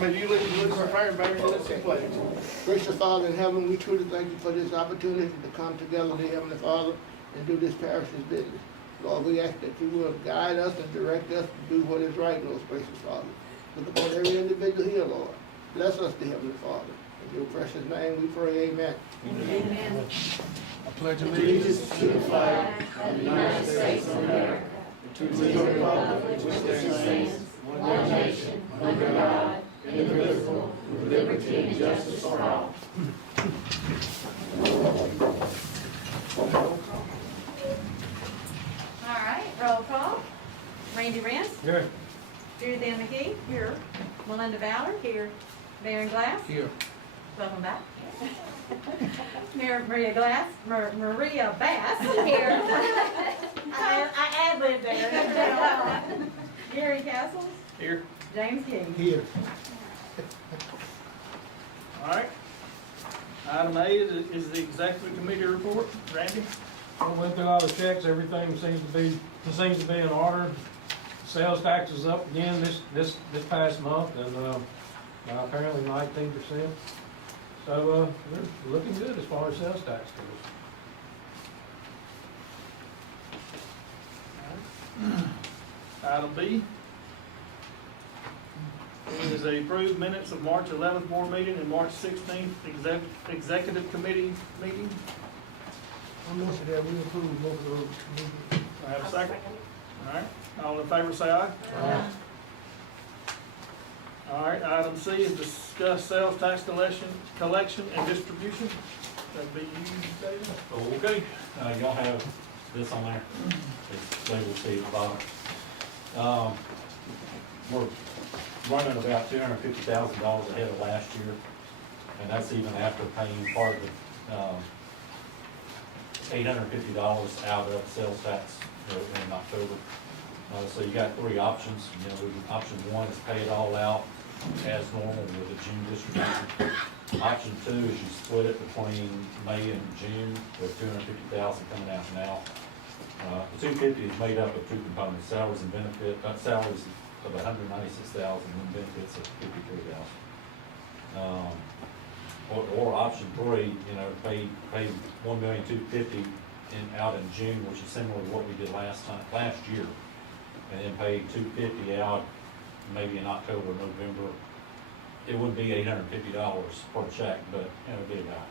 mean, you listen for prayer, baby, you listen, please. Gracious Father in heaven, we truly thank you for this opportunity to come together, dear Heavenly Father, and do this parish's business. Lord, we ask that you will guide us and direct us to do what is right, Lord, gracious Father. Look upon every individual here, Lord. Bless us, dear Heavenly Father. In your precious name we pray, amen. Amen. I pledge allegiance to the flag of the United States of America, and to the republic which stands, one nation, under God, indivisible, with liberty and justice for all. All right, roll call. Randy Rance. Here. Judith Ann McGee. Here. Melinda Ballard. Here. Baron Glass. Here. Welcome back. Maria Bass. Here. I ad-libbed there. Gary Castles. Here. James King. Here. All right. Item A is the executive committee report. Randy? I went through all the checks, everything seems to be in order. Sales tax is up again this past month, and apparently 19%. So they're looking good as far as sales tax goes. Item B is the approved minutes of March 11th board meeting and March 16th executive committee meeting. I motion that we approve both of those. I have a second. All right, all in favor say aye. Aye. All right, item C is discuss sales tax collection and distribution. That'd be you, David. Okay, y'all have this on there. It's labeled C at the bottom. We're running about $250,000 ahead of last year, and that's even after paying part of the $850 out of sales tax in October. So you got three options. You know, option one is pay it all out as normal with a June distribution. Option two is you split it between May and June with $250,000 coming out now. The $250 is made up of two components: salaries and benefits. Salaries of $196,000 and benefits of $53,000. Or option three, you know, pay $1,250,000 out in June, which is similar to what we did last year, and then pay $250,000 out maybe in October, November. It wouldn't be $850 per check, but it would be about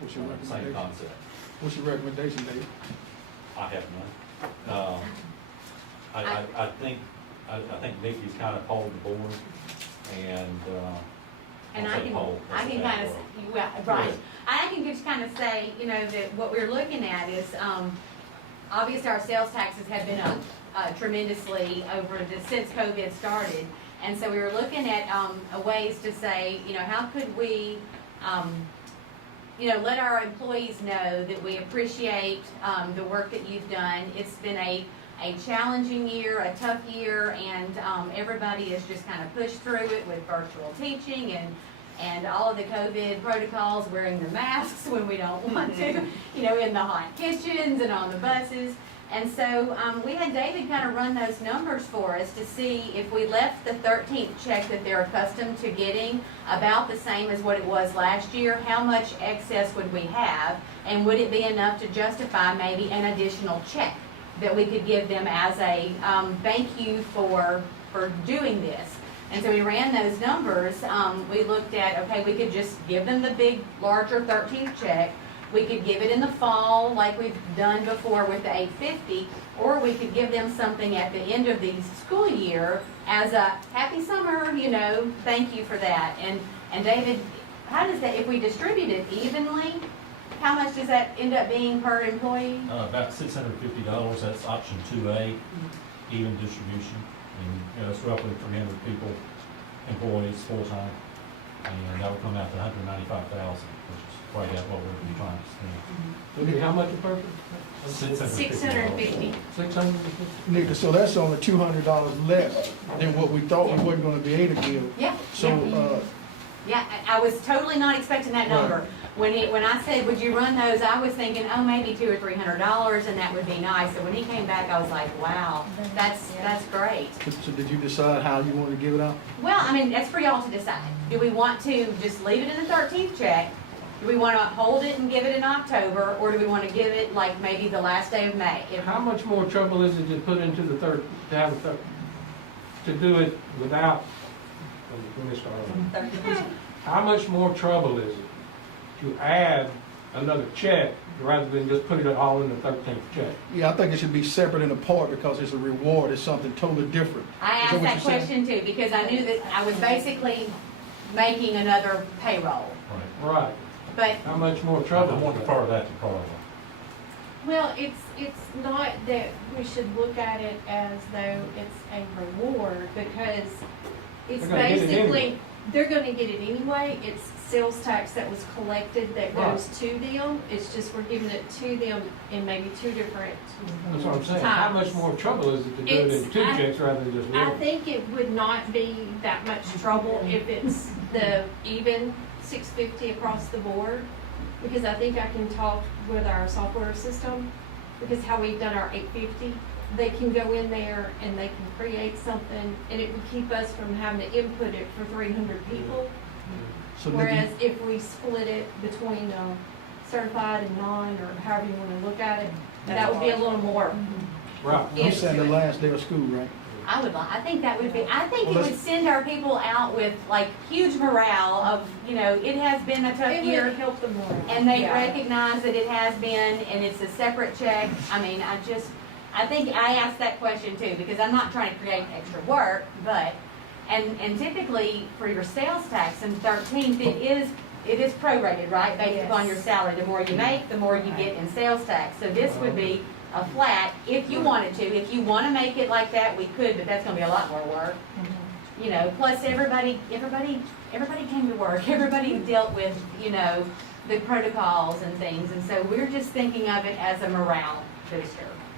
What's your same recommendation? concept. What's your recommendation, Dave? I have none. I think Vicky's kind of polled the board, and And I'll I say can, poll. I can kind of, well, right, I can just kind of say, you know, that what we're looking at is, obviously our sales taxes have been up tremendously since COVID started. And so we were looking at ways to say, you know, how could we, you know, let our employees know that we appreciate the work that you've done. It's been a challenging year, a tough year, and everybody has just kind of pushed through it with virtual teaching and all of the COVID protocols, wearing the masks when we don't want to, you know, in the hot kitchens and on the buses. And so we had David kind of run those numbers for us to see if we left the 13th check that they're accustomed to getting about the same as what it was last year, how much excess would we have, and would it be enough to justify maybe an additional check that we could give them as a thank you for doing this. And so we ran those numbers. We looked at, okay, we could just give them the big, larger 13th check. We could give it in the fall like we've done before with the $850, or we could give them something at the end of the school year as a happy summer, you know, thank you for that. And David, how does that, if we distribute it evenly, how much does that end up being per employee? about $650. That's option 2A, even distribution. And you know, it's roughly 300 people, employees, full-time, and that would come out to $195,000, which is right at what we're trying to spend. Would be how much a person? $650. 650. Nigga, so that's only $200 less than what we thought we wasn't gonna be able to give. Yeah. So, Yeah, I was totally not expecting that number. When I said, would you run those, I was thinking, oh, maybe $200 or $300, and that would be nice. So when he came back, I was like, wow, that's great. So did you decide how you wanted to give it out? Well, I mean, that's for y'all to decide. Do we want to just leave it in the 13th check? Do we want to hold it and give it in October, or do we want to give it like maybe the last day of May? How much more trouble is it to put into the to do it without, let me start over. How much more trouble is it to add another check rather than just put it all in the 13th check? Yeah, I think it should be separate and apart because it's a reward, it's something totally different. I Is asked what that you're saying? question too, because I knew that I was basically making another payroll. Right. Right. But, How much more I trouble? want to defer that to Carla. Well, it's not that we should look at it as though it's a reward, because it's They're gonna get it anyway. basically, they're gonna get it anyway. It's sales tax that was collected that Right. goes to them. It's just we're giving it to them in maybe two different That's what I'm saying. How much times. more trouble is it to do it in It's- two I- checks rather than just I one? think it would not be that much trouble if it's the even 650 across the board, because I think I can talk with our software system, because how we've done our 850, they can go in there and they can create something, and it would keep us from having to input it for 300 people. So Nikki, Whereas if we split it between certified and non, or however you want to look at it, that would be a little more. Right. you said the last day of school, right? I think that would be, I think Well, it let's- would send our people out with like huge morale of, it has been a tough It year. would help them more. And they Yeah. recognize that it has been, and it's a separate check. I mean, I think I asked that question too, because I'm not trying to create extra work, but, and typically for your sales tax in 13th, it is prorated, right? Based Yes. upon your salary. The more you make, the more you get in sales tax. So this would be a flat, if you wanted to. If you want to make it like that, we could, but that's gonna be a lot more work. Plus everybody came to work. Everybody dealt with, the protocols and things. And so we're just thinking of it as a morale booster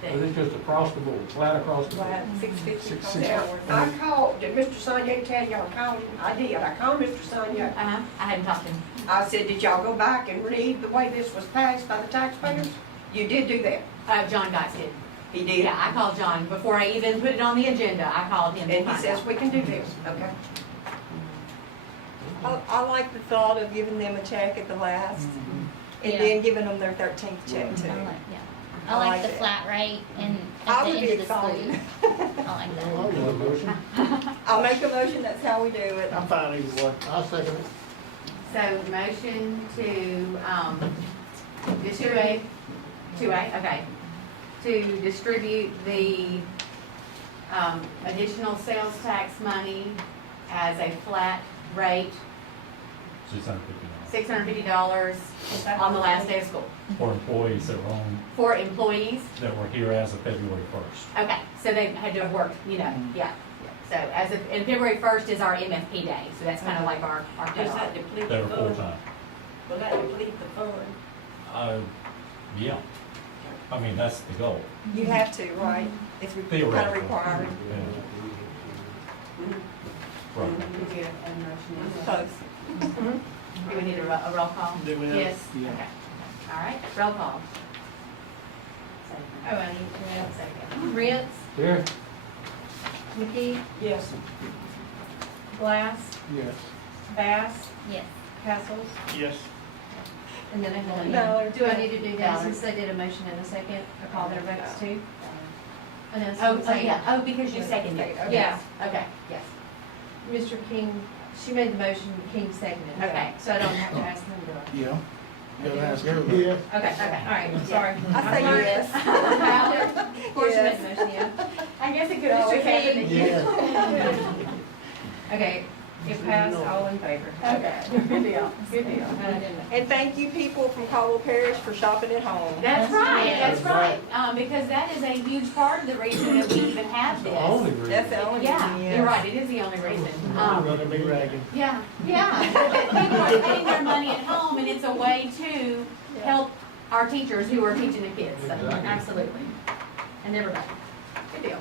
Is thing. it just across the board, flat across the board? 650. Six. I called, did Mr. Sonia tell y'all I called him? I did, I called Mr. Sonia. I hadn't talked to him. I said, did y'all go back and read the way this was passed by the taxpayers? You did do that? John Geis did. He did? Yeah, I called John before I even put it on the agenda. I called him. to And he find says out. we can do this, okay? I like the thought of giving them a check at the last, and Yeah. then giving them their 13th check too. I like the it. flat rate and I at the would end be of the school. excited. I like that. I'll do a motion. I'll make a motion, that's how we do it. I'm fine either way. I'll second it. So motion to, distribute, 2A, okay. To distribute the, additional sales tax money as a flat rate, $650 $650 on the last day of school. for employees that were on, For employees, that were here as of February 1st. okay, so they had to have worked, yeah. So and February 1st is our MFP day, so that's kind of like our Does cutoff. that deplete That the were fund? full-time. Will that deplete the fund? Yeah. I mean, that's the goal. You have to, right? It's kind of Theoretically. required. Yeah. Right. Did you have a motion in there? Close. Do we need a roll call? Do we have- Yes, yeah. okay. All right, roll call. Oh, I need to have Second. Ritz, Here, McKee, Yes. Glass, Yes. Bass, Yes. Castles, Yes. and then Helen. Ballard. Do I need to do that Ballard. since they did a motion in a second, or call their votes too? And then Oh, yeah, because you seconded it. Yeah. Yes, okay, yes. Mr. King, she made the motion, King seconded it. Okay. So I don't have to ask them to. Yeah. You gotta ask everybody. Yeah. Okay, All right, sorry. I say yes. Ballard, of course you made Yes. the motion, yeah. I guess it could Mr. always happen King? again. Okay, it passed, all in favor. Okay, good deal, good deal. And thank you people from Caldwell Parish for shopping at home. That's right, Yeah. that's right, because that is a huge part of the reason that we even have the this. only reason. That's the only Yeah, reason, yes. you're right, it is the only reason. I'm gonna be ragging. Yeah, people are spending their money at home, and it's a way to help our teachers who are teaching the kids, so, Exactly. absolutely. And everybody. Good deal.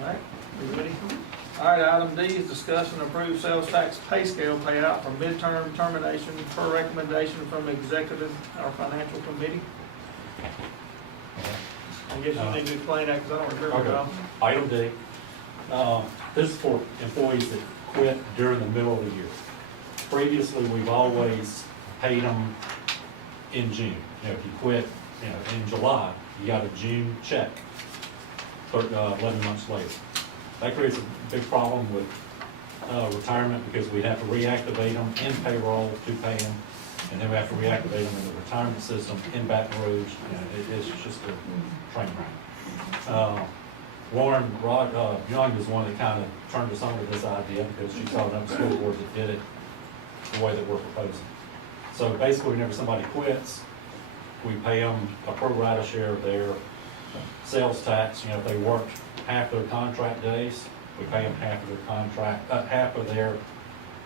All right, you ready? All right, item D is discuss and approve sales tax pay scale payout for midterm termination per recommendation from executive or financial committee. I guess you need to explain that because I don't remember it all. Item D, this is for employees that quit during the middle of the year. Previously, we've always paid them in June. You know, if you quit, you know, in July, you got a June check, 11 months later. That creates a big problem with retirement because we'd have to reactivate them in payroll to pay them, and then we have to reactivate them in the retirement system in Baton Rouge. You know, it's just a train wreck. Lauren Young is one that kind of turned us on to this idea because she saw another school board that did it the way that we're proposing. So basically, whenever somebody quits, we pay them a pro rata share of their sales tax. You know, if they worked half their contract days, we pay them half of their half of their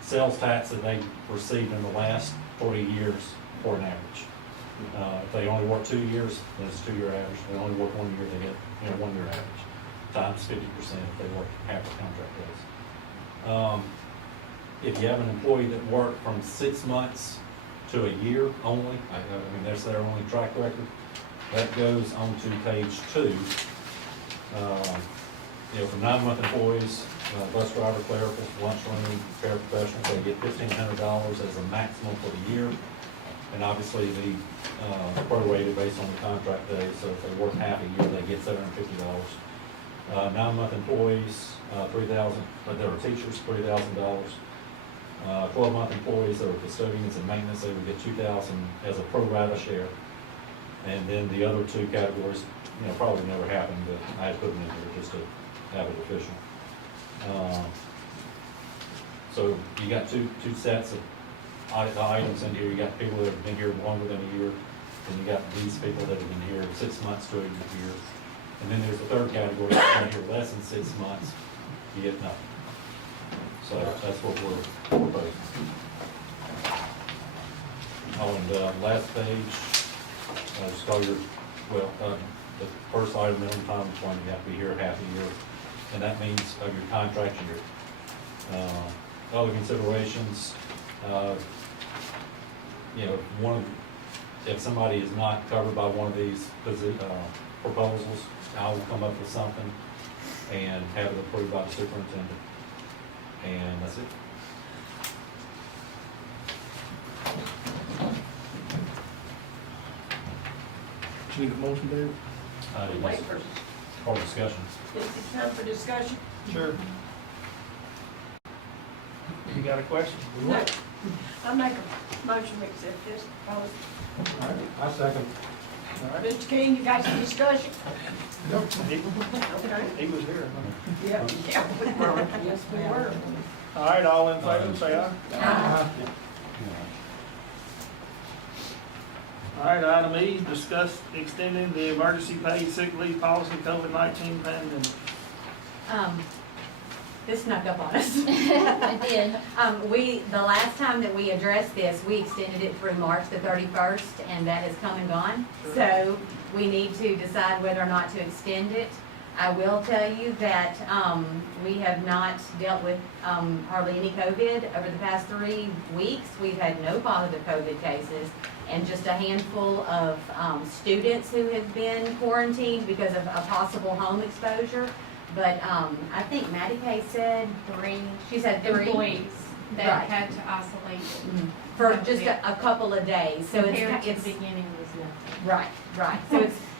sales tax that they received in the last 40 years for an average. If they only work 2 years, then it's a 2-year average. If they only work 1 year, they get, you know, 1 year average, times 50% if they work half the contract days. If you have an employee that worked from 6 months to a year only, I mean, that's their only track record, that goes on to page 2. You know, for 9-month employees, bus driver, clerical, lunchroom, paraprofessionals, they get $1,500 as a maximum for the year. And obviously the prorated based on the contract days, so if they work half a year, they get $750. 9-month employees, $3,000, but there are teachers, $3,000. 12-month employees that are custodians and maintenance, they would get $2,000 as a pro rata share. And then the other two categories, you know, probably never happened, but I had put them in here just to have it official. So you got two sets of items in here. You got people that have been here longer than a year, and you got these people that have been here 6 months to a year. And then there's the third category that's been here less than 6 months, you get nothing. So that's what we're proposing. On the last page, just call your, the first item, minimum time employment, you have to be here half a year, and that means of your contract year. Other considerations, you know, if somebody is not covered by one of these proposals, I will come up with something and have it approved by the superintendent, and that's it. You need a motion, David? Wait for, Or discussion. is it time for discussion? Sure. You got a question? No. I make a motion to accept this policy. All right. I second. All right. Mr. King, you got some discussion? Nope. Okay. He was here. Yeah, we were. Yes, we were. All right, all in favor, say aye. All right, item E, discuss extending the emergency paid sick leave policy COVID-19 pandemic. This snuck up on us. It did. The last time that we addressed this, we extended it through March the 31st, and that has come and gone. So we need to decide whether or not to extend it. I will tell you that we have not dealt with hardly any COVID over the past 3 weeks. We've had no positive COVID cases, and just a handful of students who have been quarantined because of a possible home exposure. But I think Maddie Kay said 3 she said 3 employees that Right. had to isolate. for just a couple of days. So Compared to it's the beginning was nothing. right. So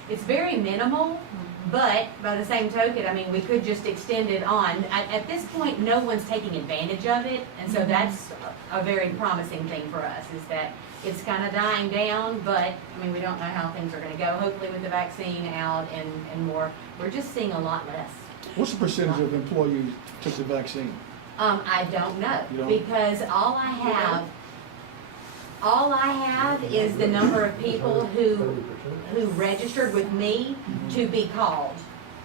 it's very minimal. But by the same token, I mean, we could just extend it on. At this point, no one's taking advantage of it, and so that's a very promising thing for us, is that it's kind of dying down, but, I mean, we don't know how things are gonna go. Hopefully with the vaccine out and more, we're just seeing a lot less. What's the percentage of employees took the vaccine? I don't know, You don't? because all I have is the number of people who registered with me to be called.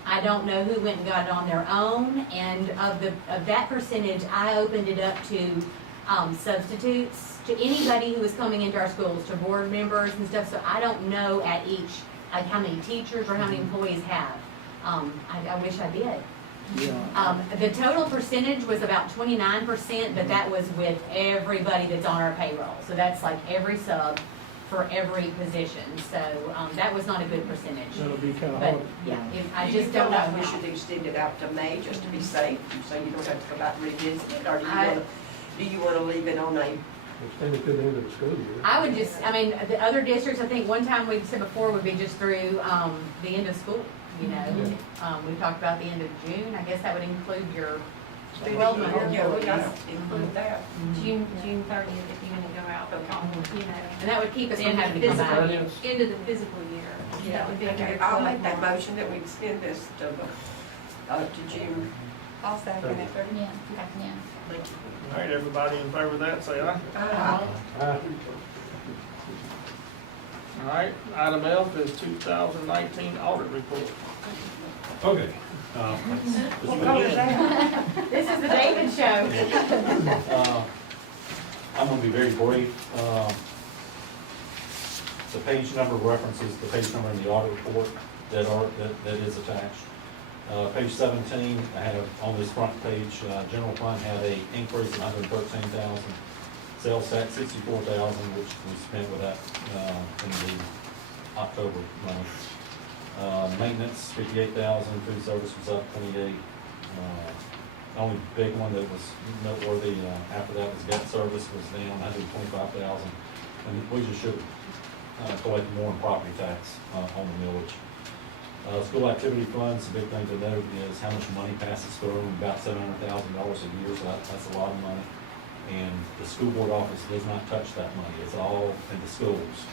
I don't know who went and got it on their own, and of that percentage, I opened it up to substitutes, to anybody who was coming into our schools, to board members and stuff, so I don't know at each, like how many teachers or how many employees have. I wish I did. Yeah. The total percentage was about 29%, but that was with everybody that's on our payroll. So that's like every sub for every position. So, that was not a good percentage. That'll be kind of But, hard. yeah, I Do you just feel don't know like we how. should extend it out to May just to be safe, so you don't have to go back and revisit it, or do you wanna leave it on a? Extend it to the end of the school year. I would just, I mean, the other districts, I think one time we said before would be just through, the end of school, you know? We talked about the end of June. I guess that would include your 12 month. Yeah, we gotta include that. June 30th, if you want to go out, you know. And that would keep us from End of having the to come physical back. year, end of the physical year. That would be a Okay, good I'll start. make that motion that we extend this to June. I'll second it. Yeah, yeah. Thank you. All right, everybody in favor of that, say aye. Uh, All right, item F is 2019 audit report. Okay. What color is that? This is the David show. I'm gonna be very brief. The page number references the page number in the audit report that is attached. Page 17, I have on this front page, general fund had a increase of 113,000. Sales tax 64,000, which we spent with that in the October month. Maintenance 58,000. Food service was up 28. Only big one that was noteworthy after that was debt service was down 125,000, and we just should collect more in property tax on the millage. School activity funds, the big thing to note is how much money passes through them, about $700,000 a year, so that's a lot of money. And the school board office does not touch that money, it's all in the schools.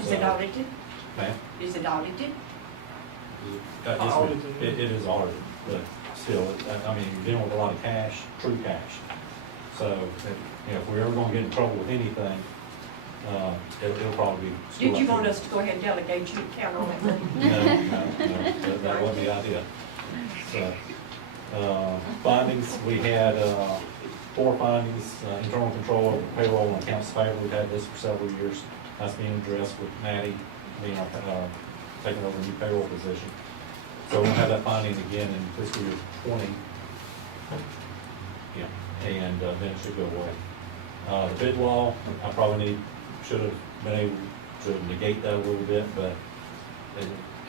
Is it audited? Ma'am? Is it audited? Yes, ma'am. It is audited, but still, I mean, you're dealing with a lot of cash, true cash. So, if we're ever gonna get in trouble with anything, it'll probably be. school Did you want activity. us to go ahead and delegate you to count on it? No, that wasn't the idea. So, findings, we had, 4 findings, internal control over payroll and accounts payable. We've had this for several years. That's being addressed with Maddie being, taking over a new payroll position. So we'll have that finding again in fiscal year 20. Yeah, and then it should go away. The bid law, I probably should have been able to negate that a little bit, but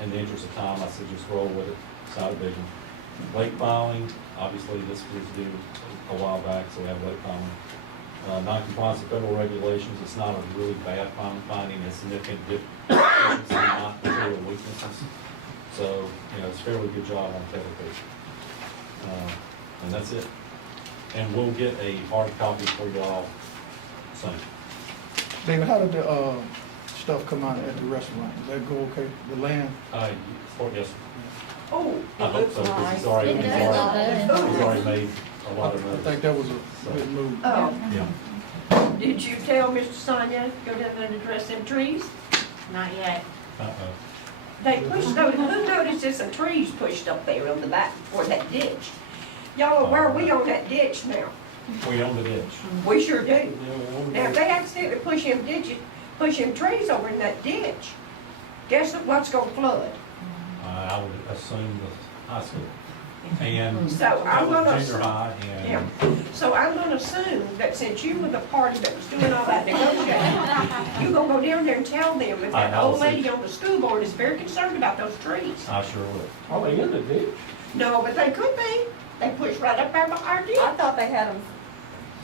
in the interest of time, I said just roll with it. It's not a big one. Late filing, obviously this was due a while back, so we have late filing. Non-compliance with federal regulations, it's not a really bad finding, it's significant deficiency, not material weaknesses. So, it's a fairly good job on federal page. And that's it. And we'll get a hard copy for y'all soon. David, how did the, stuff come out at the restaurant? Did that go okay? The land? Yes, Oh, I it hope looks so, because nice. he's already, It he's does already, look good. he's already made a lot of I moves. think that was a good move. Oh, Yeah. did you tell Mr. Sonia, go down there and address them trees? Not yet. They pushed those, who noticed there's some trees pushed up there on the back before that ditch? Y'all aware we on that ditch now? We own the ditch. We sure do. yeah, Now, if they accidentally push them trees over in that ditch, guess what's gonna flood? I would assume the high school. And So I'm gonna- junior high Yeah, and, so I'm gonna assume that since you were the party that was doing all that negotiating, you're gonna go down there and tell them that that I'll old see. lady on the school board is very concerned about those trees. I sure would. Are they in the ditch? No, but they could be. They pushed right up there by our ditch. I thought they had them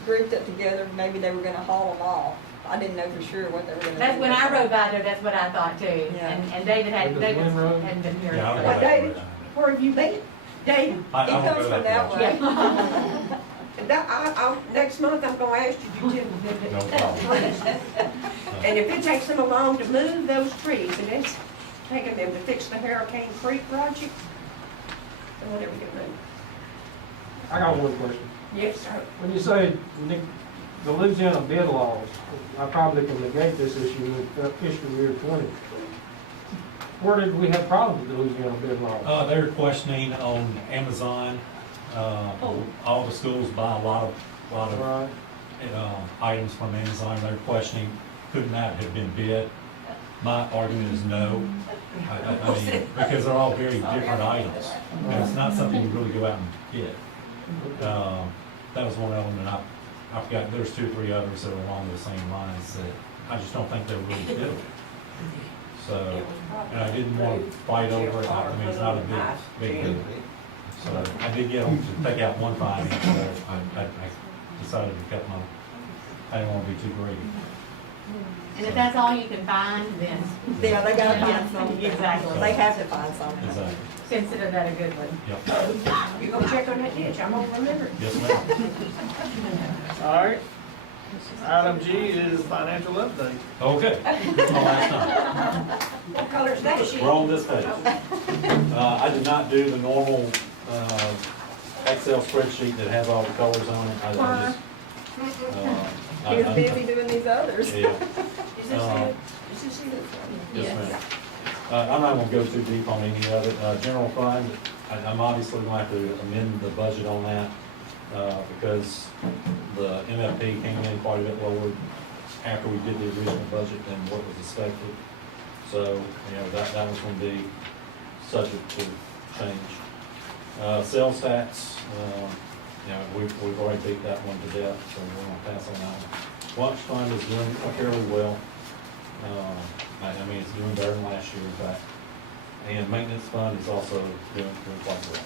grouped up together, maybe they were gonna haul them off. I didn't know for sure what they were gonna do. That's when I rode by there, that's what I thought too. Yeah. And David Where does David Lynn road? hadn't been here. Yeah, I'll go Well, back to David, that. where have you been? Dave, It I won't comes go from that far. way. next month I'm gonna ask you to No problem. And if it takes them along to move those trees, and it's taking them to fix the Hurricane Creek project, then whatever you do. I got one question. Yes, sir. When you say the Louisiana bid laws, I probably can negate this issue with fiscal year 20. Where did we have problems with the Louisiana bid laws? They're questioning on Amazon. All the schools buy a lot of Right, items from Amazon. They're questioning, couldn't that have been bid? My argument is no. I mean, because they're all very different items, and it's not something you really go out and get. That was one of them, and I forgot, there's 2 or 3 others that are along the same lines that I just don't think they're really good. So, and I didn't want to fight over it. I mean, it's not a big deal. So I did get them to take out one fine, so I decided to cut I didn't want to be too greedy. And if that's all you can find, then Yeah, they gotta find something. Exactly. They have to find something. Exactly. consider that a good one. Yep. You gonna check on that ditch, I'm gonna remember. Yes, ma'am. All right. Item G is financial update. Okay. This is my last time. What color is that sheet? We're on this page. I did not do the normal, Excel spreadsheet that has all the colors on it. I just, He was I- busy doing these others. Yeah. Is this it? Is this it? Yes, ma'am. I'm not gonna go too deep on any of it. General fund, I'm obviously going to have to amend the budget on that, because the MFP came in quite a bit lower after we did the original budget than what was expected. So, that was gonna be subject to change. Sales tax, we've already beat that one to death, so we're gonna pass on that one. Watch fund is doing fairly well. I mean, it's doing better than last year, in fact. And maintenance fund is also doing quite well.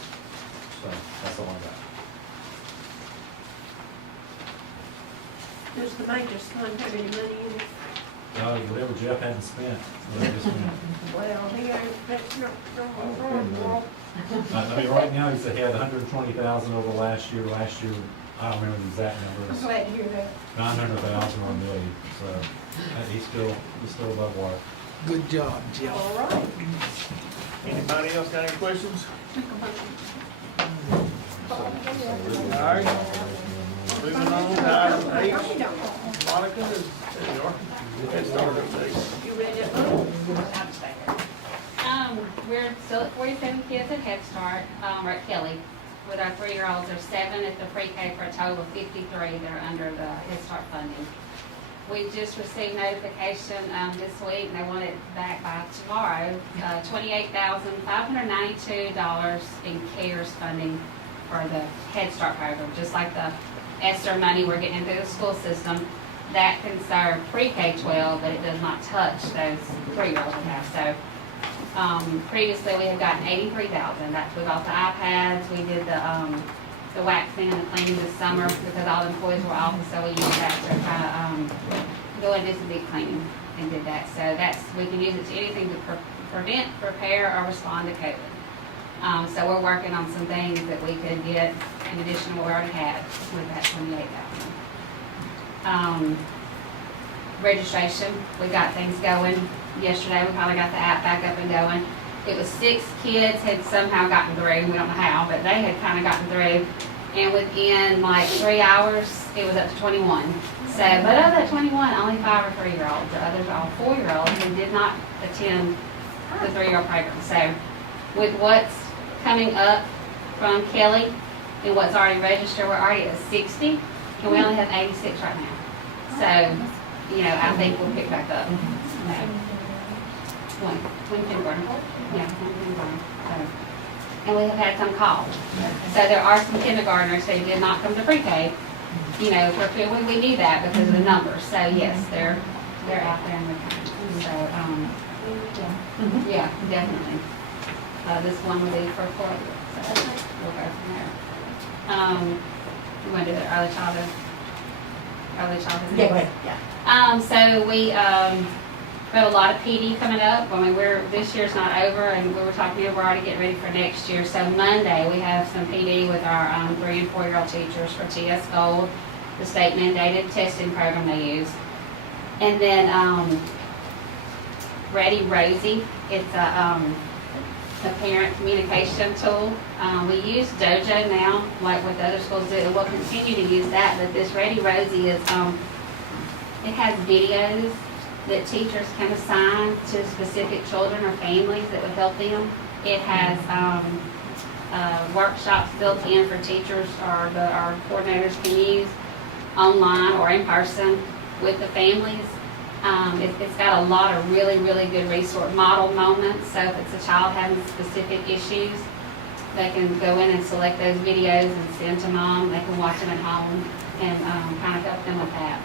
So, that's all I got. Does the maintenance fund have any money in it? Whatever Jeff hadn't spent, they just went. Well, he ain't, that's not, no. I mean, right now, he said he had 120,000 over last year. Last year, I don't remember the exact I'm number, glad to hear that. 900,000 or $1 million, so he's still above water. Good job, Jeff. All right. Anybody else got any questions? All right. Moving on to item H. Monica, there you are. Head Start update. You read it, Mom? We're still at 47 kids at Head Start, we're at Kelly, with our 3-year-olds. There's 7 at the pre-K for a total of 53 that are under the Head Start funding. We just received notification, this week, and they want it back by tomorrow, $28,592 in CARES funding for the Head Start program, just like the ESSER money we're getting into the school system. That can serve pre-K-12, but it does not touch those 3-year-olds we have. So, previously we had gotten $83,000. We bought the iPads, we did the waxing and the cleaning this summer because all the employees were off, so we used that to kind of go and do some deep cleaning and did that. So we can use it to anything to prevent, prepare, or respond to COVID. So we're working on some things that we could get in addition to what we already had with that $28,000. Registration, we got things going. Yesterday, we finally got the app back up and going. It was 6 kids had somehow gotten through, we don't know how, but they had kind of gotten through. And within like 3 hours, it was up to 21. So, but of that 21, only 5 are 3-year-olds. The others are all 4-year-olds who did not attend the 3-year-old program. So, with what's coming up from Kelly and what's already registered, we're already at 60, and we only have 86 right now. So, I think we'll pick back up. One kindergarten. Yeah, one kindergarten. So, and we have had some calls. So there are some kindergartners who did not come to pre-K. We need that because of the numbers. So yes, they're out there and they're coming. So, yeah, definitely. This one will be for 4 years. So we'll go from there. You want to do the early childhood? Early childhood? Yeah, go ahead. Yeah. So we have a lot of PD coming up. I mean, this year's not over, and we were talking, we're already getting ready for next year. So Monday, we have some PD with our 3- and 4-year-old teachers for TS Gold, the state mandated testing program they use. And then Ready Rosie, it's a parent communication tool. We use Dojo now, like what the other schools do, and we'll continue to use that. But this Ready Rosie is, it has videos that teachers can assign to specific children or families that would help them. It has workshops built in for teachers or our coordinators can use online or in person with the families. It's got a lot of really, really good resource model moments. So if it's a child having specific issues, they can go in and select those videos and send to mom. They can watch them at home and kind of help them with that.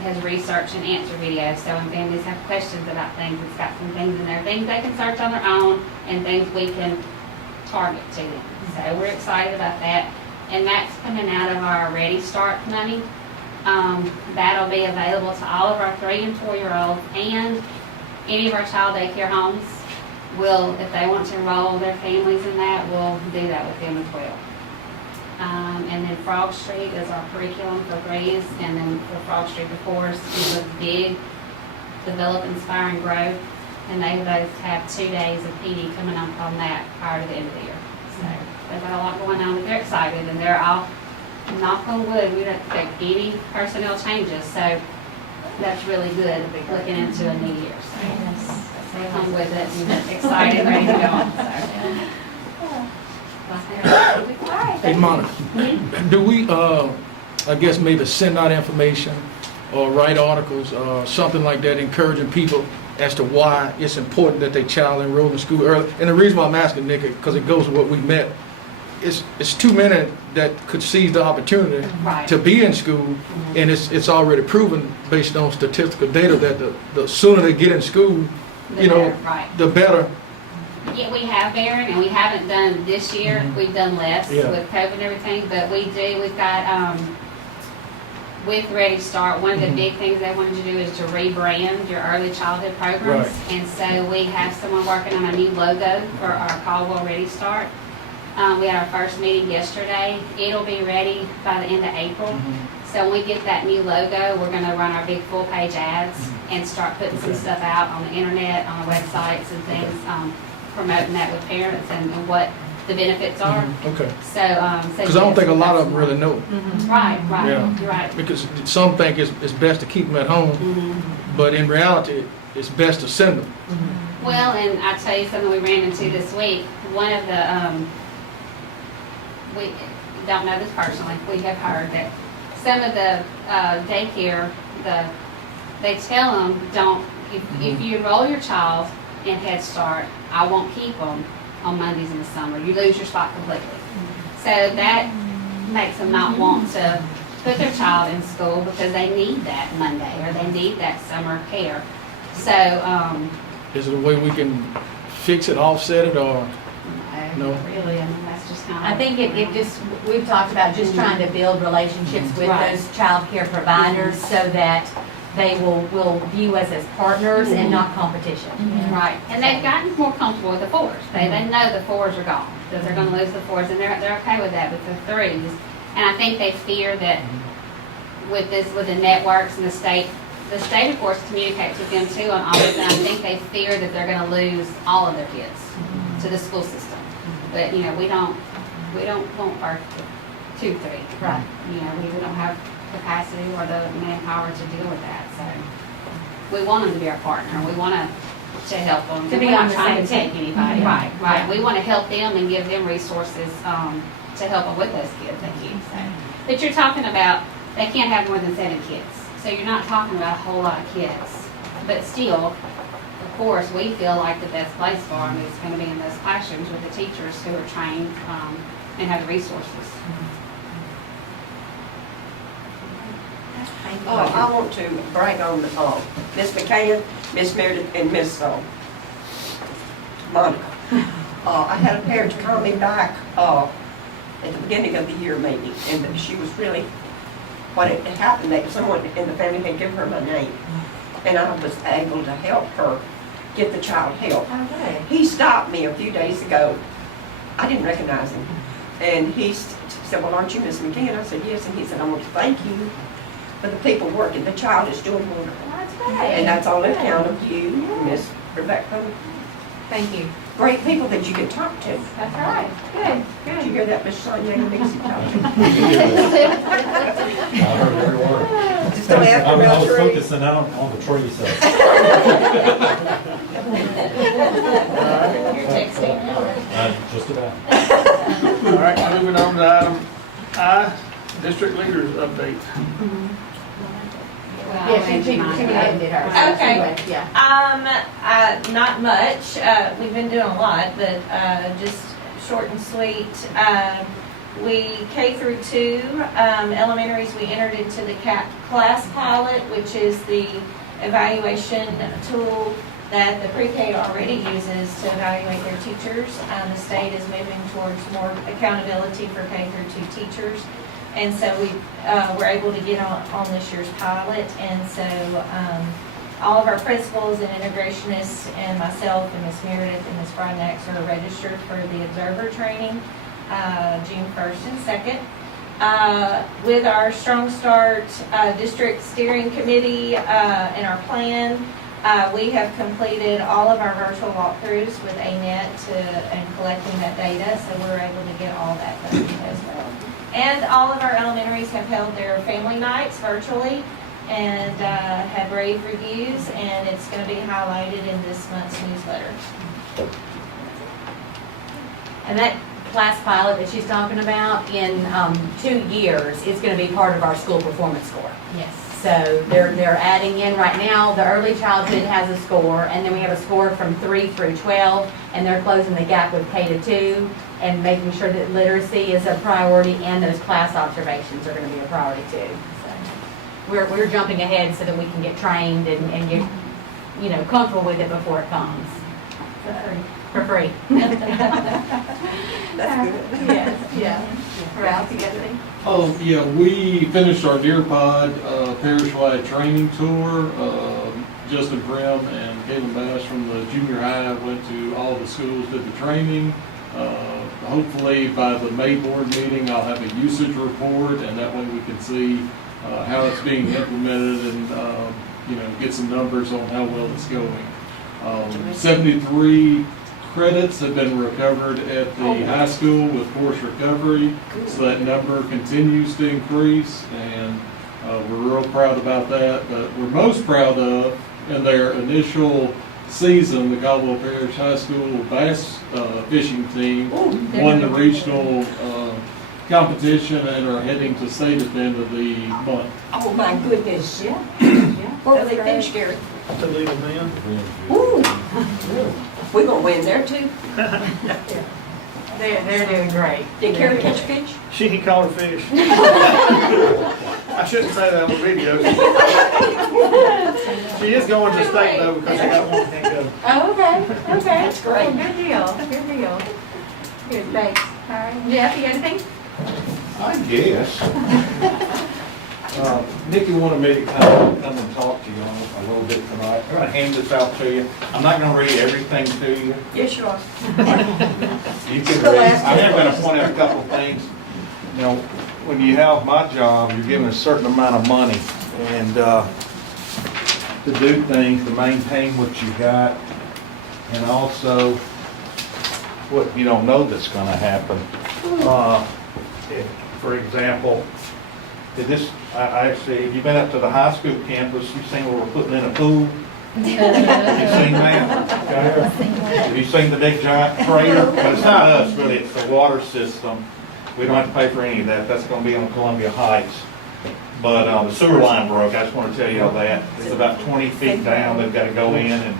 It has research and answer videos. So when families have questions about things, it's got some things in there, things they can search on their own and things we can target to them. So we're excited about that. And that's coming out of our Ready Start money. That'll be available to all of our 3 and 4-year-olds and any of our child daycare homes. Will, if they want to enroll their families in that, we'll do that with them as well. And then Frog Street is our curriculum for Breeze, and then for Frog Street before us is a big Develop, Inspire, and Grow. And they both have 2 days of PD coming up on that prior to the end of the year. So they've got a lot going on, but they're excited, and they're all, knock on wood, we don't expect any personnel changes, so that's really good, looking into a new year, so stay home with it, and excited, ready to go on, so. Hey, Monica, do we, I guess maybe send out information or write articles or something like that, encouraging people as to why it's important that their child enroll in school early? And the reason why I'm asking, Nick, because it goes with what we met, it's too many that could seize the opportunity Right. to be in school, and it's already proven based on statistical data that the sooner they get in school, The you know, better, right. the better. Yeah, we have, Baron, and we haven't done this year, we've done less Yeah. with COVID and everything, but we've got, with Ready Start, one of the big things they wanted to do is to rebrand your early childhood programs. Right. And so we have someone working on a new logo for our Caldwell Ready Start. We had our first meeting yesterday. It'll be ready by the end of April. So when we get that new logo, we're gonna run our big full page ads and start putting some stuff out on the internet, on our websites and things, promoting that with parents and what the benefits are. Okay. So, Because I don't think a lot of them really know. Right, Yeah. you're right. Because some think it's best to keep them at home, but in reality, it's best to send them. Well, and I tell you something we ran into this week. One of the, we don't know this personally, we have heard that some of the daycare, they tell them, if you enroll your child in Head Start, I won't keep them on Mondays in the summer. You lose your spot completely. So that makes them not want to put their child in school because they need that Monday or they need that summer care. So, Is it a way we can fix it, offset it, or? No. Really, I mean, that's just kind of. I think it just, we've talked about just trying to build relationships with Right. those child care providers so that they will view us as partners and not competition. Right, and they've gotten more comfortable with the 4s. They know the 4s are gone, that they're gonna lose the 4s, and they're okay with that with the 3s. And I think they fear that with the networks and the state of course communicates with them too on all this, and I think they fear that they're gonna lose all of their kids to the school system. But, you know, we don't want our 2, 3. Right. You know, we don't have capacity or the manpower to deal with that, so. We want them to be our partner, we want to help them. To be We're on not the trying to same take team. anybody. Right. Yeah. We want to help them and give them resources, to help them with those kids they need, so. But you're talking about, they can't have more than 7 kids, so you're not talking about a whole lot of kids. But still, of course, we feel like the best place for them is going to be in those classrooms with the teachers who are trained, and have the resources. I want to brag on Miss McCann, Miss Meredith, and Miss Monica. I had a parent call me back at the beginning of the year maybe, and she was really, what had happened, that someone in the family had given her my name, and I was able to help her get the child help. Okay. He stopped me a few days ago. I didn't recognize him. And he said, well, aren't you Miss McCann? I said, yes. And he said, I want to thank you for the people working. The child is doing wonderful. That's great. And that's on account of you, Miss Rebecca. Thank you. Great people that you can talk to. That's right. Good, Did you hear that, Miss Sonia and Nixie talking? I heard every word. Just don't have to I real was tree. focusing on the tree side. You're texting. Just about. All right, moving on to item I, district leaders update. Well, Yeah, she Angie went might ahead and did hers. Okay. She went, Yeah. Not much. We've been doing a lot, but just short and sweet. We, K through 2, elementaries, we entered into the class pilot, which is the evaluation tool that the pre-K already uses to evaluate their teachers. The state is moving towards more accountability for K through 2 teachers. And so we were able to get on this year's pilot. And so all of our principals and integrationists and myself and Ms. Meredith and Ms. Frynax are registered for the observer training June 1st and 2nd. With our Strong Start District Steering Committee and our plan, we have completed all of our virtual walkthroughs with ANET and collecting that data, so we're able to get all that done as well. And all of our elementaries have held their family nights virtually and had rave reviews, and it's going to be highlighted in this month's newsletter. And that class pilot that she's talking about, in 2 years, is going to be part of our school performance score. Yes. So they're adding in right now, the early childhood has a score, and then we have a score from 3 through 12, and they're closing the gap with K to 2, and making sure that literacy is a priority, and those class observations are going to be a priority too. So we're jumping ahead so that we can get trained and get, comfortable with it before it comes. For free. That's good. Yes, yeah. Ralph, you got anything? Oh, yeah, we finished our Deer Pod parish-wide training tour. Justin Prim and Caitlin Bass from the junior high went to all the schools, did the training. Hopefully by the May board meeting, I'll have a usage report, and that way we can see how it's being implemented and, get some numbers on how well it's going. 73 credits have been recovered at the high school with course recovery, so that number continues to increase, and we're real proud about that. But we're most proud of, in their initial season, the Caldwell Parish High School bass fishing team won the regional competition and are heading to state at the end of the month. Oh, my goodness. Yeah. Where do they finish, Gary? To leave them in. Ooh. We're gonna win there too. They're doing great. Did Carrie catch fish? She caught a fish. I shouldn't say that on video. She is going to state though because she got one that can't go. Oh, okay. That's great. Oh, good deal. Good, thanks. All right. Jeff, you got anything? I guess. Nikki wanted me to come and talk to you on it a little bit tonight. I'm gonna hand this out to you. I'm not gonna read everything to you. Yes, you are. You can read. I am gonna point out a couple of things. When you have my job, you're given a certain amount of money and to do things, to maintain what you got, and also what you don't know that's gonna happen. For example, I actually, have you been up to the high school campus? You've seen where we're putting in a pool? Have you seen that? Have you seen the big giant trailer? But it's not us, really, it's the water system. We don't have to pay for any of that. That's gonna be on Columbia Heights. But the sewer line broke, I just wanna tell you all that. It's about 20 feet down, they've gotta go in and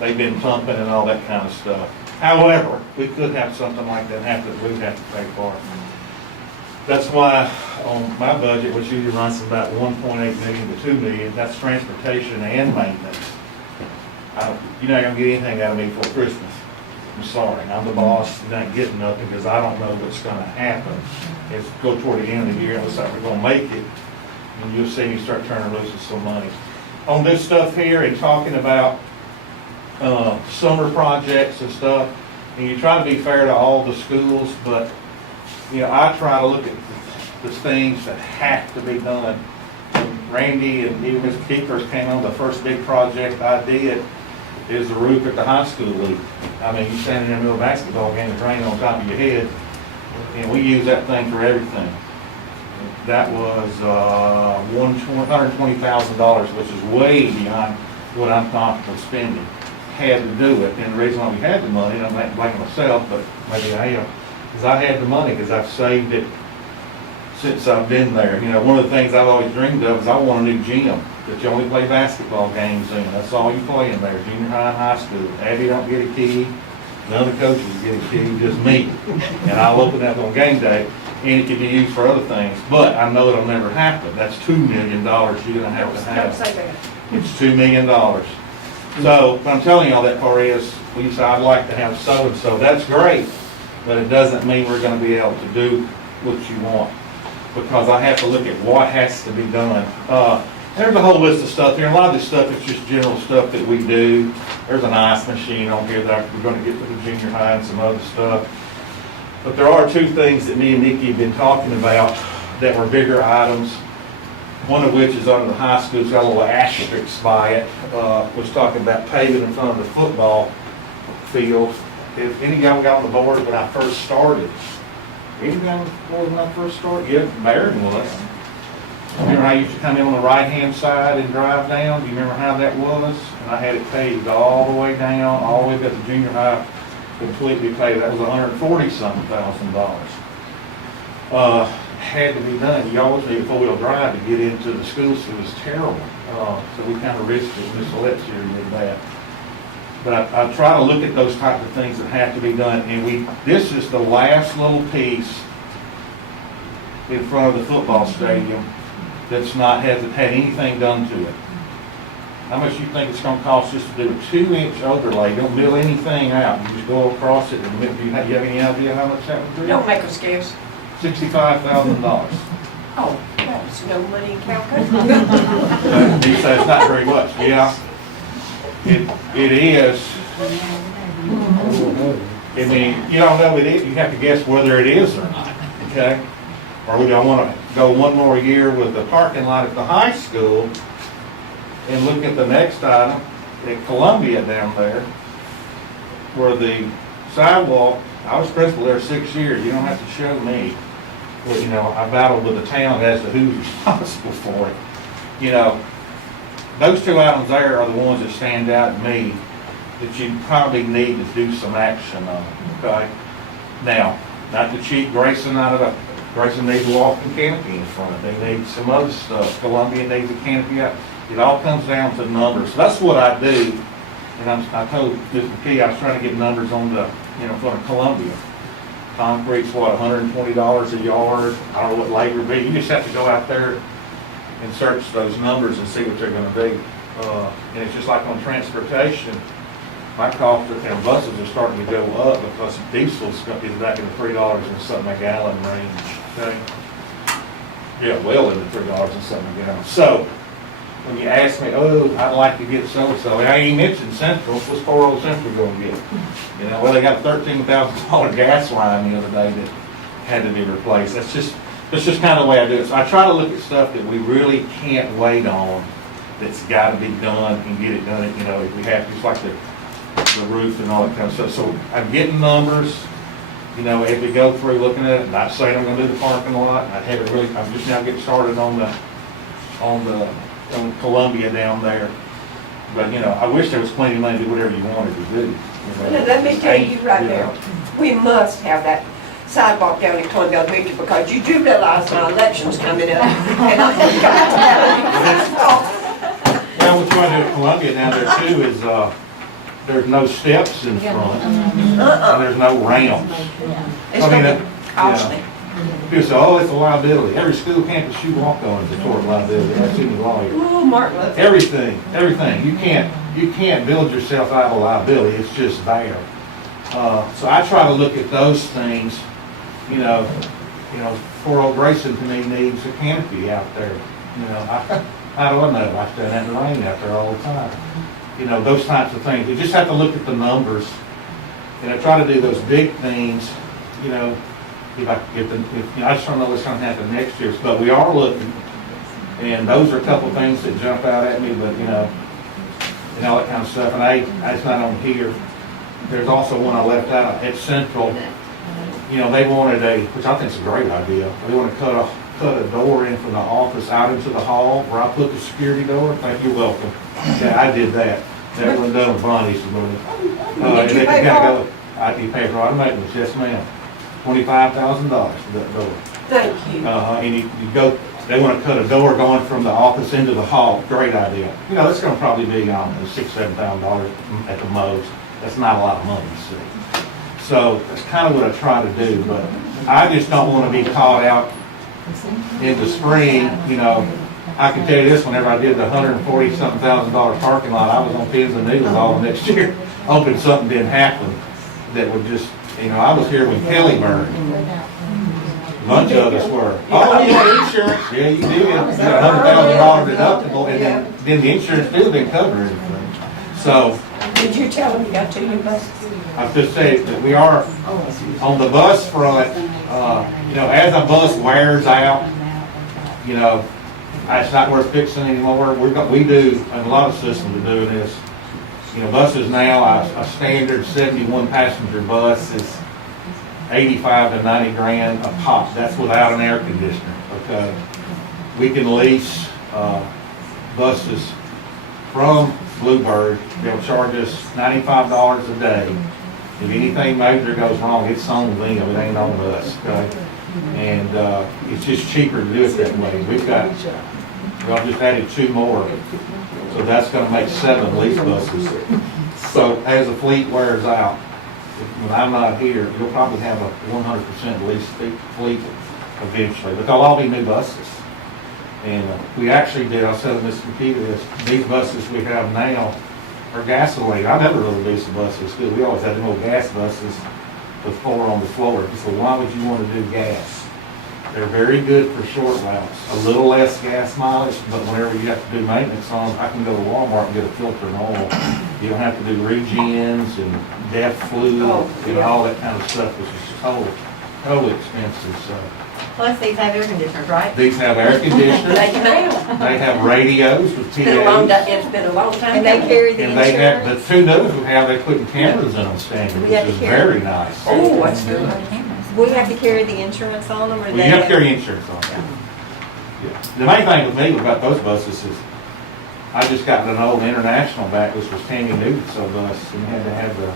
they've been pumping and all that kind of stuff. However, we could have something like that happen, we'd have to pay for it. That's why on my budget, which usually runs from about 1.8 million to 2 million, that's transportation and maintenance. You're not gonna get anything out of me for Christmas. I'm sorry, I'm the boss, you're not getting nothing because I don't know what's gonna happen. It's go toward the end of the year, it looks like we're gonna make it, and you'll see me start turning loose with some money. On this stuff here and talking about summer projects and stuff, and you try to be fair to all the schools, but I try to look at the things that have to be done. Randy and even Mr. Keepers came on, the first big project I did is the roof at the high school leak. I mean, you standing in the middle of a basketball game, it's raining on top of your head, and we use that thing for everything. That was $120,000, which is way beyond what I'm comfortable spending. Had to do it, and the reason why we had the money, and I'm not blaming myself, but maybe I am, is I had the money because I've saved it since I've been there. You know, one of the things I've always dreamed of is I want a new gym that you only play basketball games in. That's all you play in there, junior high and high school. Abby don't get a key, none of the coaches get a key, just me. And I'll open that on game day, and it can be used for other things. But I know it'll never happen. That's $2 million you're gonna have to Don't have. say that. It's $2 million. So, what I'm telling you all that for is, when you say, I'd like to have so-and-so, that's great, but it doesn't mean we're gonna be able to do what you want, because I have to look at what has to be done. There's a whole list of stuff here, a lot of this stuff is just general stuff that we do. There's an ice machine on here that we're gonna get to the junior high and some other stuff. But there are two things that me and Nikki have been talking about that were bigger items. One of which is under the high school, it's got a little asterisk by it, was talking about paving in front of the football field. If any of y'all got on the board when I first started, any of y'all on the board when I first started? Yeah, Baron was. Remember how you used to come in on the right-hand side and drive down? Do you remember how that was? And I had it paved all the way down, all the way up to junior high, completely paved. That was $140-something thousand. Had to be done. You always need a four-wheel drive to get into the school, so it was terrible. So we kind of risked it. Miss Alex here did that. But I try to look at those type of things that have to be done, and this is the last little piece in front of the football stadium that's not hasn't had anything done to it. How much you think it's gonna cost just to do a 2-inch overlay? Don't mill anything out. You just go across it and do you have any idea how much that would be? Don't make us guess. $65,000. Oh, that's no money in Calcutta. You say it's not very much. Yeah, it is. I mean, you don't know it is. You have to guess whether it is or not. Okay. Or would y'all want to go one more year with the parking lot at the high school and look at the next item at Columbia down there, where the sidewalk, I was principal there 6 years, you don't have to show me. But, you know, I battled with the town as to who's responsible for it. You know, those two items there are the ones that stand out to me that you probably need to do some action on, okay? Now, not to cheat Grayson out of it. Grayson needs a walking canopy in front. They need some other stuff. Columbia needs a canopy out. It all comes down to numbers. So that's what I do. And I told Ms. McKee, I was trying to get numbers on the, you know, for Columbia. Concrete's what, $120 a yard? I don't know what labor be. You just have to go out there and search those numbers and see what they're gonna be. And it's just like on transportation, my cost of, and buses are starting to go up because diesel's is back in the $3 and something a gallon range, okay? Yeah, well in the $3 and something a gallon. So, when you ask me, oh, I'd like to get so-and-so, I ain't mentioned Central, what's poor old Central gonna get? You know, well, they got a $13,000 gas line the other day that had to be replaced. That's just kind of the way I do it. So I try to look at stuff that we really can't wait on, that's gotta be done and get it done, you know, if we have to, it's like the roof and all that kind of stuff. So I'm getting numbers, you know, as we go through looking at it, not saying I'm gonna do the parking lot. I'm just now getting started on Columbia down there. But, you know, I wish there was plenty of money to do whatever you wanted to do. You know, Now, let me tell you right now, we must have that sidewalk down in Columbia Elementary, because you do realize my election's coming up. And I think I have to have Well, what you want to do at Columbia down there too is, there's no steps in front, and there's no ramps. It's I mean, gonna be costly. People say, oh, it's a liability. Every school campus you walk on is a tort liability. That's in the law here. Ooh, Martin Luther. Everything. You can't build yourself out of a liability. It's just there. So I try to look at those things. You know, poor old Grayson to me needs a canopy out there. You know, how do I know? I stand in the rain out there all the time. You know, those types of things. You just have to look at the numbers. And I try to do those big things. You know, I just don't know what's going to happen next year, but we are looking. And those are a couple of things that jump out at me, but you know, and all that kind of stuff. And it's not on here. There's also one I left out at Central. You know, they wanted which I think is a great idea. They want to cut a door in from the office out into the hall where I put the security door. Thank you, welcome. Yeah, I did that. That wasn't done with Bonnie's money. Did you pay for it? I did pay for it. Maintenance, yes, ma'am. $25,000 for that door. Thank you. And you go, they wanna cut a door going from the office into the hall, great idea. You know, it's gonna probably be, I don't know, $6,000-7,000 at the most. That's not a lot of money, see. So that's kind of what I try to do, but I just don't wanna be caught out in the spring, you know. I can tell you this, whenever I did the $140-something thousand parking lot, I was on pins and needles all the next year, hoping something didn't happen that would just, you know, I was here when Kelly burned. A bunch of us were. Oh, yeah, insurance, yeah, you do, you got $100,000 deductible, and then the insurance still didn't cover anything. So, Did you tell them you got 2 new buses? I was just saying that we are, on the bus front, you know, as a bus wears out, you know, it's not worth fixing anymore. We do, and a lot of systems are doing this. You know, buses now, a standard 71 passenger bus is 85 to 90 grand a pop. That's without an air conditioner, okay? We can lease buses from Bluebird. They'll charge us $95 a day. If anything major goes wrong, it's on them, it ain't on us, okay? And it's just cheaper to do it that way. I've just added 2 more, so that's gonna make 7 lease buses. So as the fleet wears out, when I'm not here, you'll probably have a 100% lease fleet eventually, but they'll all be new buses. And we actually did, I was telling Ms. McKee this, these buses we have now are gasoline. I never really leased the buses, because we always had the old gas buses with 4 on the floor. So why would you want to do gas? They're very good for short routes, a little less gas mileage, but whenever you have to do maintenance on them, I can go to Walmart and get a filter and oil. You don't have to do regens and DEF fluid and all that kind of stuff, which is totally expensive, so. Plus these have air conditioners, right? These have air conditioners, They can have. they have radios with It's been a long, PAs. it's been a long time. And they carry the And they have, insurance? the 2 new ones we have, they putting cameras in them standard, We which have to is carry- very nice. Oh, that's good. We have to carry the insurance on them, or Well, they? you have to carry insurance on them. Yeah. The main thing with me about those buses is, I just got an old International back, which was Tammy Nugent's bus, and had to have the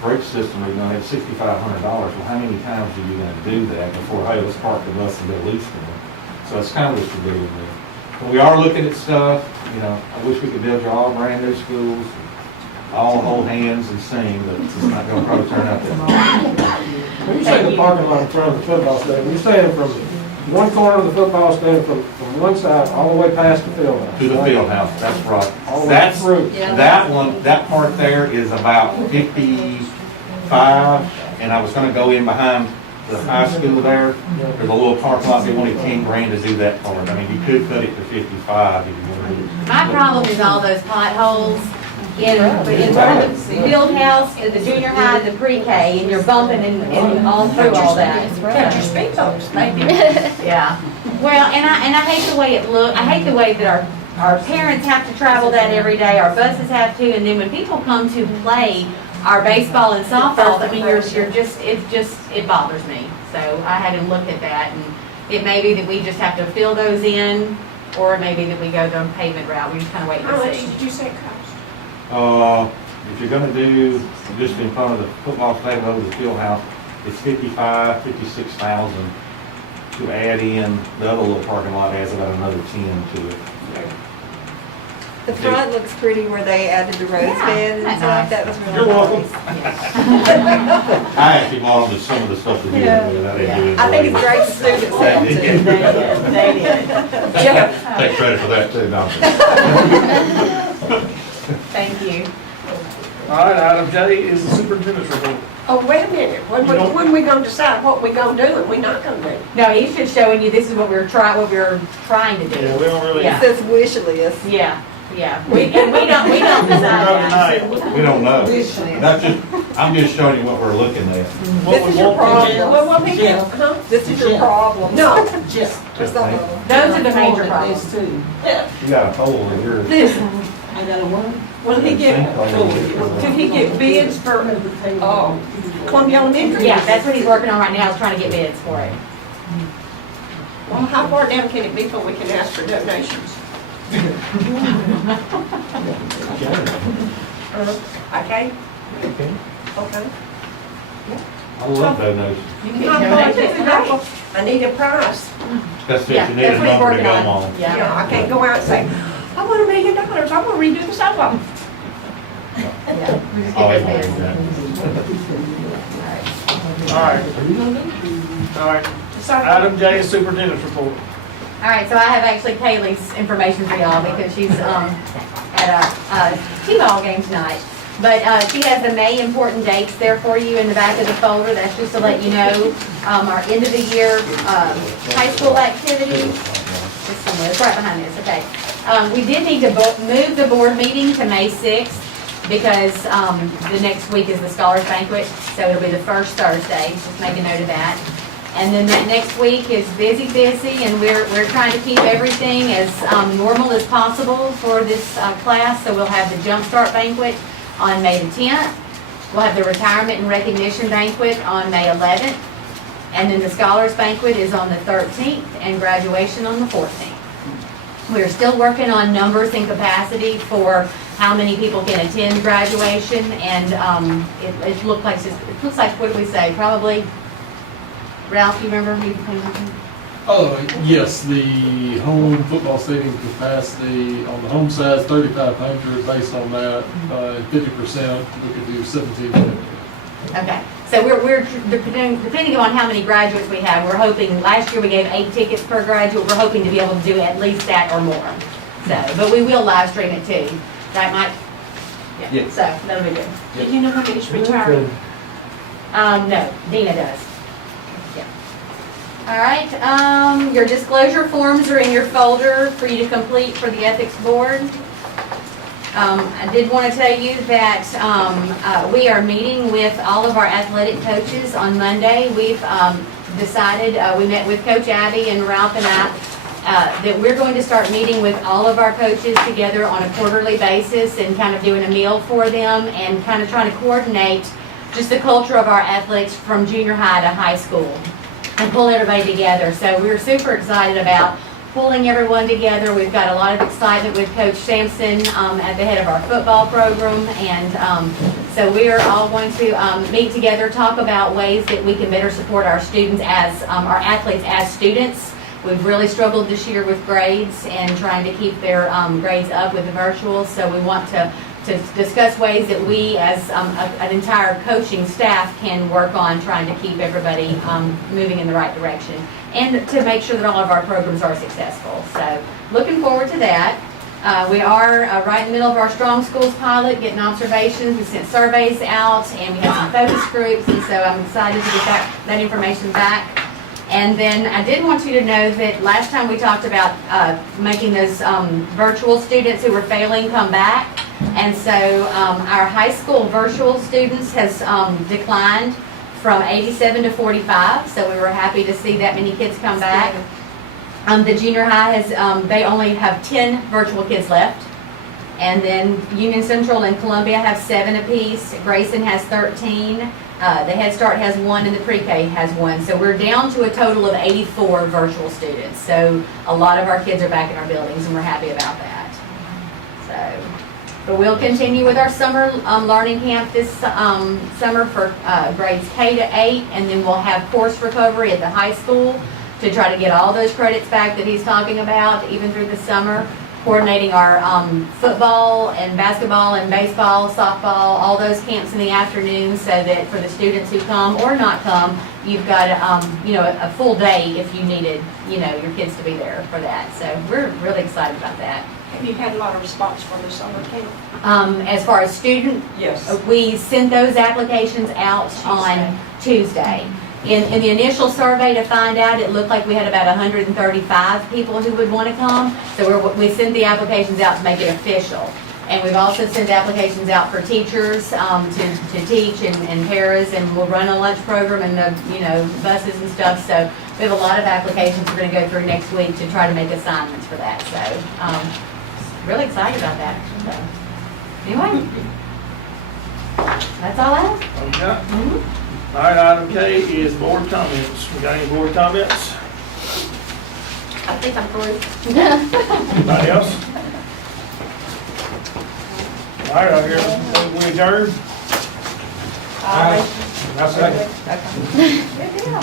brake system redone, it's $6,500. Well, how many times are you gonna do that before, hey, let's park the bus and go lease them? So it's kind of what you're doing there. But we are looking at stuff, you know, I wish we could build you all brand new schools, all hold hands and sing, but it's not gonna probably turn out that way. When you say the parking lot in front of the football stadium, you're saying from one corner of the football stadium, from one side, all the way past the field house? To the field house, that's right. All the way That's, through. that one, that part there is about 55, and I was gonna go in behind the high school there. There's a little parking lot, they wanted 10 grand to do that part. I mean, you could cut it to 55 if you wanted to. My problem is all those potholes in front of the field house, the junior high, the pre-K, and you're bumping and all through all that. Cut your speed bumps, maybe. Yeah. Well, and I hate the way it look, I hate the way that our parents have to travel that every day, our buses have to, and then when people come to play our baseball and softball, I mean, it bothers me. So I had to look at that, and it may be that we just have to fill those in, or it may be that we go the pavement route, we just kind of wait How much to see. did you say it cost? If you're gonna do just in front of the football stadium over the field house, it's 56,000. To add in the other little parking lot adds about another 10 to it. The front looks pretty where they added the rose Yeah, beds and that's stuff, that was really You're welcome. nice. I actually bought them to some of the stuff that you did. I didn't do it. I think it's great the students helped too. They did. Jeff, Take credit for that too, don't you? Thank you. All right, item J is the superintendent's report. oh, wait a minute, when we gonna decide what we gonna do and we not gonna do? No, he's just showing you this is what we were trying to do. Yeah, we don't really. Yeah. It says wish list. Yeah, we don't decide that. We don't know. That's just, I'm just showing you what we're looking at. What This we is your want to do- problem. Well, what we can, huh? This is your problem. No, For some of them. Those are the major problems. You got a hole in yours. listen. Will he get bids for, Columbia Elementary? Yeah, that's what he's working on right now, is trying to get bids for it. Well, how far down can it be before we can ask for donations? Okay? Okay. I love donuts. I need a price. That's it, Yeah, you need a that's what he's number to working go on. on. You know, I can't go out and say, I want $1 million, I want to redo the soap of them. Yeah, we just Oh, get I those agree bids. with that. All right. All right. Item J is superintendent's report. All right, so I have actually Kaylee's information for y'all because she's at a T-ball game tonight. But she has the May important dates there for you in the back of the folder. That's just to let you know our end of the year high school activities. It's somewhere, it's right behind this, okay. We did need to move the board meeting to May 6th because the next week is the Scholars Banquet, so it'll be the first Thursday. Just make a note of that. And then that next week is busy, and we're trying to keep everything as normal as possible for this class. So we'll have the Jumpstart Banquet on May the 10th. We'll have the Retirement and Recognition Banquet on May 11th. And then the Scholars Banquet is on the 13th and graduation on the 14th. We're still working on numbers and capacity for how many people can attend graduation, and it looks like, what did we say, probably, Ralph, you remember? Yes, the home football stadium capacity on the home side is 3,500. Based on that, 50%, we could do 1,750. Okay, so we're depending on how many graduates we have, we're hoping, last year we gave 8 tickets per graduate, we're hoping to be able to do at least that or more. So, but we will live stream it too. That might, yeah, so that'll be good. Did you know how many's retiring? No, Dina does. Yeah. All right, your disclosure forms are in your folder for you to complete for the ethics board. I did want to tell you that we are meeting with all of our athletic coaches on Monday. We've decided, we met with Coach Abby and Ralph and I, that we're going to start meeting with all of our coaches together on a quarterly basis and kind of doing a meal for them and kind of trying to coordinate just the culture of our athletics from junior high to high school and pull everybody together. So we're super excited about pulling everyone together. We've got a lot of excitement with Coach Sampson at the head of our football program, and so we are all going to meet together, talk about ways that we can better support our students as our athletes as students. We've really struggled this year with grades and trying to keep their grades up with the virtual, so we want to discuss ways that we as an entire coaching staff can work on trying to keep everybody moving in the right direction and to make sure that all of our programs are successful. So looking forward to that. We are right in the middle of our Strong Schools pilot, getting observations. We sent surveys out and we have some focus groups, and so I'm excited to get that information back. And then I did want you to know that last time we talked about making those virtual students who were failing come back. And so our high school virtual students has declined from 87 to 45. So we were happy to see that many kids come back. The junior high has, they only have 10 virtual kids left. And then Union Central and Columbia have 7 apiece. Grayson has 13. The Head Start has 1 and the pre-K has 1. So we're down to a total of 84 virtual students. So a lot of our kids are back in our buildings and we're happy about that. So, but we'll continue with our summer learning camp this summer for grades K to 8, and then we'll have course recovery at the high school to try to get all those credits back that he's talking about even through the summer. Coordinating our football and basketball and baseball, softball, all those camps in the afternoon, so that for the students who come or not come, you've got a full day if you needed your kids to be there for that. So we're really excited about that. Have you had a lot of response for the summer camp? As far as student, Yes. we sent those applications out on Tuesday. In the initial survey to find out, it looked like we had about 135 people who would want to come. So we sent the applications out to make it official. And we've also sent applications out for teachers to teach and paras, and we'll run a lunch program and the buses and stuff. So we have a lot of applications we're going to go through next week to try to make assignments for that. So really excited about that. So, anyway, that's all I have. Okay. All right, item K is board comments. We got any board comments? I think I'm through. Anybody else? All right, I hear we adjourn. Aye. I second. Okay. Good deal.